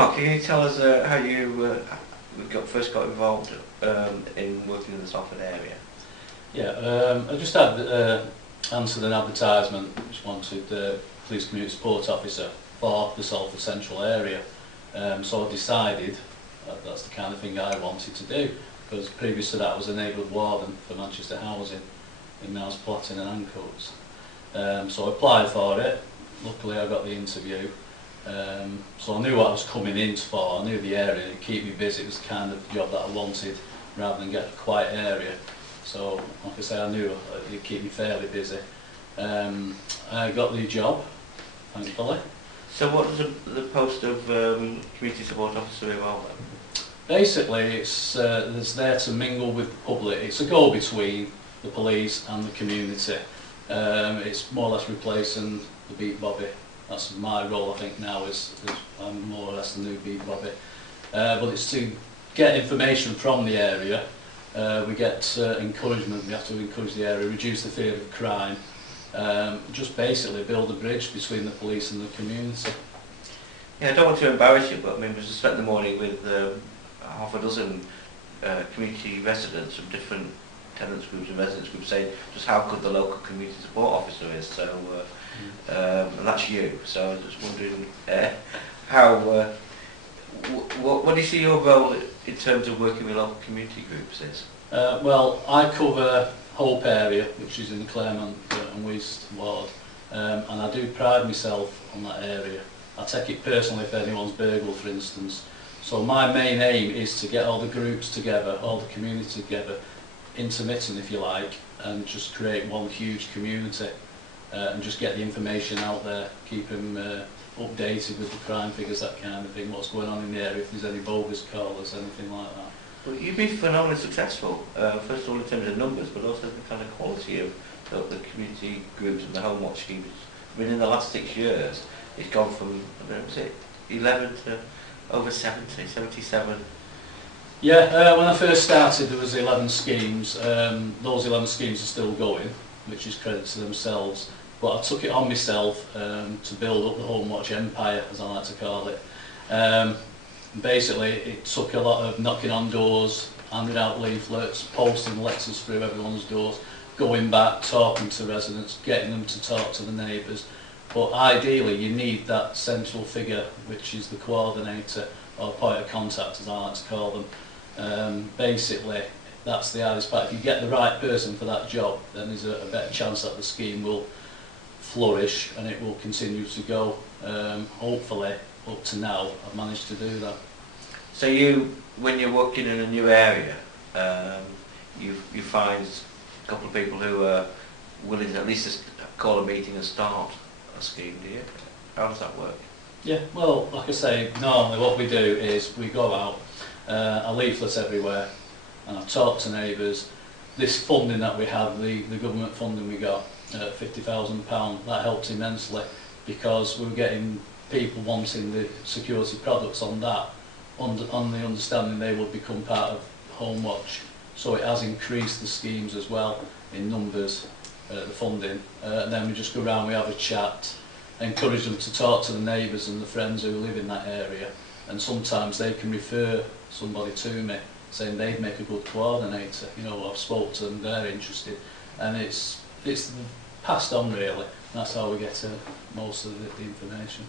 Mark, can you tell us how you first got involved in working in the Salford area? Yeah, I just had answered an advertisement which wanted police community support officer for the Salford Central area. So I decided that's the kind of thing I wanted to do, because previous to that I was a neighbourhood warden for Manchester Housing in Mouse Platting and Ancoats. So I applied for it. Luckily I got the interview. So I knew what I was coming in for, I knew the area, it'd keep me busy. It was the kind of job that I wanted rather than get a quiet area. So like I say, I knew it'd keep me fairly busy. I got the job, thankfully. So what does the post of community support officer involve then? Basically it's there to mingle with the public. It's a go-between the police and the community. It's more or less replacing the beat bobby. That's my role, I think, now, is I'm more or less the new beat bobby. But it's to get information from the area. We get encouragement, we have to encourage the area, reduce the fear of crime, just basically build a bridge between the police and the community. Yeah, I don't want to embarrass you, but I mean, we just spent the morning with half a dozen community residents from different tenants groups and residents groups saying just how good the local community support officer is. So, and that's you. So I was just wondering how, what do you see your role in terms of working with local community groups is? Well, I cover Hope area, which is in Claremont and West Ward, and I do pride myself on that area. I take it personally if anyone's burgled, for instance. So my main aim is to get all the groups together, all the community together, intermittent if you like, and just create one huge community and just get the information out there, keep them updated with the crime figures, that kind of thing, what's going on in the area, if there's any bogus callers, anything like that. Well, you've been phenomenally successful, first of all in terms of numbers, but also the kind of quality of the community groups and the home watch schemes. I mean, in the last 6 years, it's gone from, I don't know, was it 11 to over 70, 77? Yeah, when I first started there was 11 schemes. Those 11 schemes are still going, which is credit to themselves. But I took it on myself to build up the Home Watch empire, as I like to call it. Basically, it took a lot of knocking on doors, handing out leaflets, posting letters through everyone's doors, going back, talking to residents, getting them to talk to the neighbours. But ideally, you need that central figure, which is the coordinator, or point of contact, as I like to call them. Basically, that's the hardest part. If you get the right person for that job, then there's a better chance that the scheme will flourish and it will continue to go. Hopefully, up to now, I've managed to do that. So you, when you're working in a new area, you find a couple of people who are willing to at least call a meeting and start a scheme, do you? How does that work? Yeah, well, like I say, normally what we do is we go out, a leaflet everywhere, and I've talked to neighbours. This funding that we have, the government funding we got, £50,000, that helped immensely, because we were getting people wanting the security products on that, on the understanding they would become part of Home Watch. So it has increased the schemes as well in numbers, the funding, and then we just go around, we have a chat, encourage them to talk to the neighbours and the friends who live in that area, and sometimes they can refer somebody to me saying they'd make a good coordinator. You know, I've spoke to them, they're interested, and it's passed on really. That's how we get most of the information.